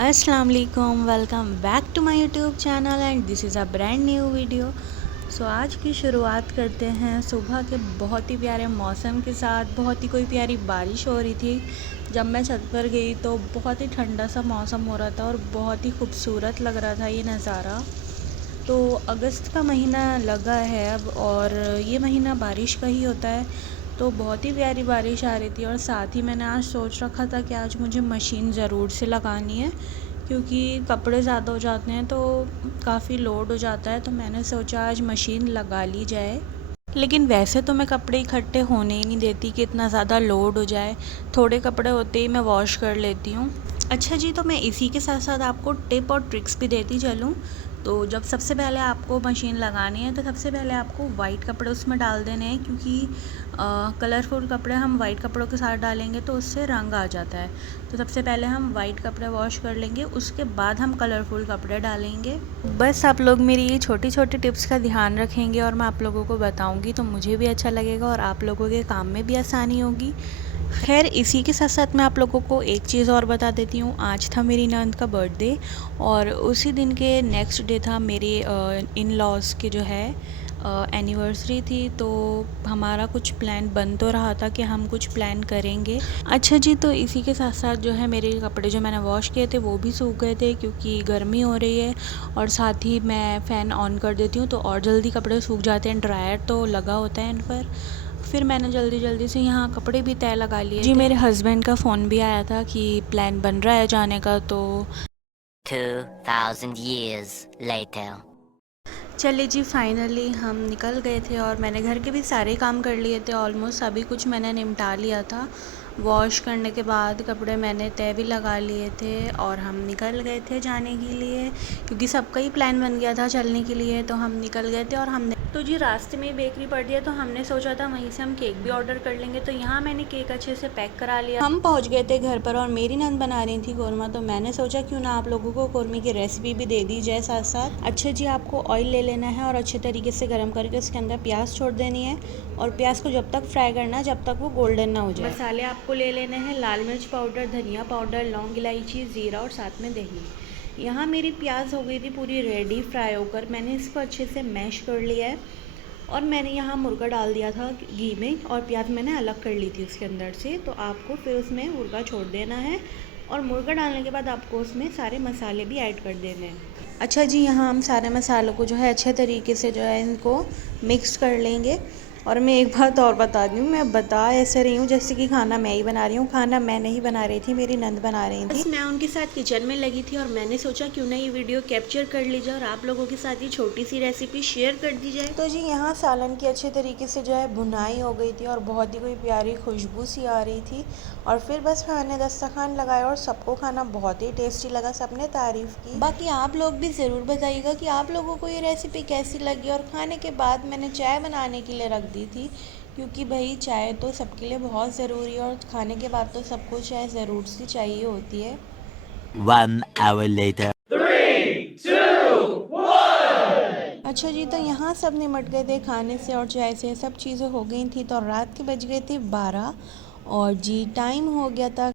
अस्सलाम वालेकुम, welcome back to my YouTube channel and this is a brand new video. So आज की शुरुआत करते हैं सुबह के बहुत ही प्यारे मौसम के साथ। बहुत ही कोई प्यारी बारिश हो रही थी। जब मैं छत पर गई तो बहुत ही ठंडा सा मौसम हो रहा था और बहुत ही खूबसूरत लग रहा था ये नज़ारा। तो अगस्त का महीना लगा है अब और ये महीना बारिश का ही होता है। तो बहुत ही प्यारी बारिश आ रही थी और साथ ही मैंने आज सोच रखा था कि आज मुझे मशीन ज़रूर से लगानी है, क्योंकि कपड़े ज़्यादा हो जाते हैं तो काफ़ी लोड हो जाता है। तो मैंने सोचा आज मशीन लगा ली जाए। लेकिन वैसे तो मैं कपड़े इकट्ठे होने ही नहीं देती कि इतना ज़्यादा लोड हो जाए। थोड़े कपड़े होते ही मैं वॉश कर लेती हूँ। अच्छा जी, तो मैं इसी के साथ साथ आपको टिप और ट्रिक्स भी देती चलूँ। तो जब सबसे पहले आपको मशीन लगानी है तो सबसे पहले आपको वाइट कपड़े उसमें डाल देने हैं, क्योंकि कलरफुल कपड़े हम वाइट कपड़ों के साथ डालेंगे तो उससे रंग आ जाता है। तो सबसे पहले हम वाइट कपड़े वॉश कर लेंगे, उसके बाद हम कलरफुल कपड़े डालेंगे। बस आप लोग मेरी ये छोटी छोटी टिप्स का ध्यान रखेंगे और मैं आप लोगों को बताऊंगी तो मुझे भी अच्छा लगेगा और आप लोगों के काम में भी आसानी होगी। खैर, इसी के साथ साथ मैं आप लोगों को एक चीज़ और बता देती हूँ। आज था मेरी नंद का बर्थडे और उसी दिन के नेक्स्ट डे था मेरे इन लॉज़ के जो है एनिवर्सरी थी। तो हमारा कुछ प्लान बन तो रहा था कि हम कुछ प्लान करेंगे। अच्छा जी, तो इसी के साथ साथ जो है मेरे कपड़े जो मैंने वॉश किए थे वो भी सूख गए थे, क्योंकि गर्मी हो रही है और साथ ही मैं फ़ैन ऑन कर देती हूँ तो और जल्दी कपड़े सूख जाते हैं। ड्रायर तो लगा होता है इन पर। फिर मैंने जल्दी जल्दी से यहाँ कपड़े भी तय लगा लिए जी। मेरे हस्बैंड का फ़ोन भी आया था कि प्लान बन रहा है जाने का। तो 2000 years later. चलिए जी, फाइनली हम निकल गए थे और मैंने घर के भी सारे काम कर लिए थे। ऑलमोस्ट सभी कुछ मैंने निपटा लिया था। वॉश करने के बाद कपड़े मैंने तय भी लगा लिए थे और हम निकल गए थे जाने के लिए, क्योंकि सबका ही प्लान बन गया था चलने के लिए। तो हम निकल गए थे और हमने तो जी रास्ते में बेकरी पड़ रही है तो हमने सोचा था वहीं से हम केक भी ऑर्डर कर लेंगे। तो यहाँ मैंने केक अच्छे से पैक करा लिया। हम पहुँच गए थे घर पर और मेरी नंद बना रही थी कौरमा। तो मैंने सोचा क्यों ना आप लोगों को कौरमे की रेसिपी भी दे दी जाए साथ साथ। अच्छा जी, आपको ऑयल ले लेना है और अच्छे तरीके से गर्म करके उसके अंदर प्याज छोड़ देनी है और प्याज को जब तक फ्राई करना है जब तक वो गोल्डन ना हो जाए। मसाले आपको ले लेने हैं लाल मिर्च पाउडर, धनिया पाउडर, लौंग, इलायची, ज़ीरा और साथ में दही। यहाँ मेरी प्याज हो गई थी पूरी रेडी फ्राई होकर। मैंने इसको अच्छे से मैश कर लिया है और मैंने यहाँ मुर्गा डाल दिया था घी में और प्याज मैंने अलग कर ली थी उसके अंदर से। तो आपको फिर उसमें मुर्गा छोड़ देना है और मुर्गा डालने के बाद आपको उसमें सारे मसाले भी ऐड कर देने हैं। अच्छा जी, यहाँ हम सारे मसालों को जो है अच्छे तरीके से जो है इनको मिक्स कर लेंगे। और मैं एक बात और बता दूँ, मैं बता ऐसे रही हूँ जैसे कि खाना मैं ही बना रही हूँ। खाना मैं नहीं बना रही थी, मेरी नंद बना रही थी। बस मैं उनके साथ किचन में लगी थी और मैंने सोचा क्यों ना ये वीडियो कैप्चर कर ली जाए और आप लोगों के साथ ये छोटी सी रेसिपी शेयर कर दी जाए। तो जी यहाँ सालन की अच्छे तरीके से जो है भुनाई हो गई थी और बहुत ही कोई प्यारी खुशबू सी आ रही थी। और फिर बस मैंने दस्तरखान लगाया और सबको खाना बहुत ही टेस्टी लगा, सबने तारीफ़ की। बाकी आप लोग भी ज़रूर बताइएगा कि आप लोगों को ये रेसिपी कैसी लगी। और खाने के बाद मैंने चाय बनाने के लिए रख दी थी, क्योंकि भाई चाय तो सबके लिए बहुत ज़रूरी है और खाने के बाद तो सबको चाय ज़रूर सी चाहिए होती है। 1 hour later. अच्छा जी, तो यहाँ सब निमट गए थे खाने से और चाय से, सब चीज़ें हो गई थी। तो रात के बज गए थे 12 और जी टाइम हो गया था।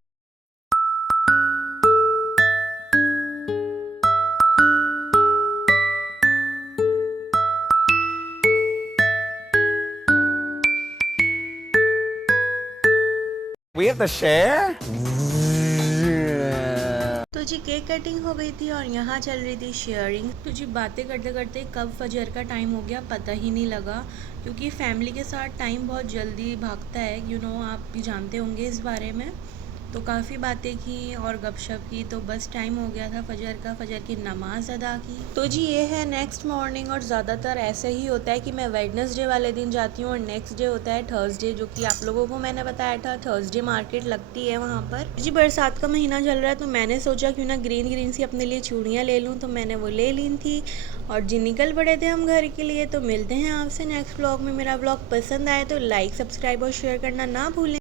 We have to share? तो जी केक कटिंग हो गई थी और यहाँ चल रही थी शेयरिंग। तो जी बातें करते करते कब फजर का टाइम हो गया पता ही नहीं लगा, क्योंकि फैमिली के साथ टाइम बहुत जल्दी भागता है। आप भी जानते होंगे इस बारे में। तो काफ़ी बातें की और गपशप की तो बस टाइम हो गया था फजर का। फजर की नमाज़ अदा की। तो जी ये है नेक्स्ट मॉर्निंग और ज़्यादातर ऐसे ही होता है कि मैं वेडनेसडे वाले दिन जाती हूँ और नेक्स्ट डे होता है थर्सडे, जो कि आप लोगों को मैंने बताया था थर्सडे मार्केट लगती है वहाँ पर। जी बरसात का महीना चल रहा है तो मैंने सोचा क्यों ना ग्रीन ग्रीन सी अपने लिए चूड़ियाँ ले लूँ। तो मैंने वो ले ली थी और जी निकल पड़े थे हम घर के लिए। तो मिलते हैं आपसे नेक्स्ट व्लॉग में। मेरा व्लॉग पसंद आए तो लाइक, सब्सक्राइब और शेयर करना ना भूलें।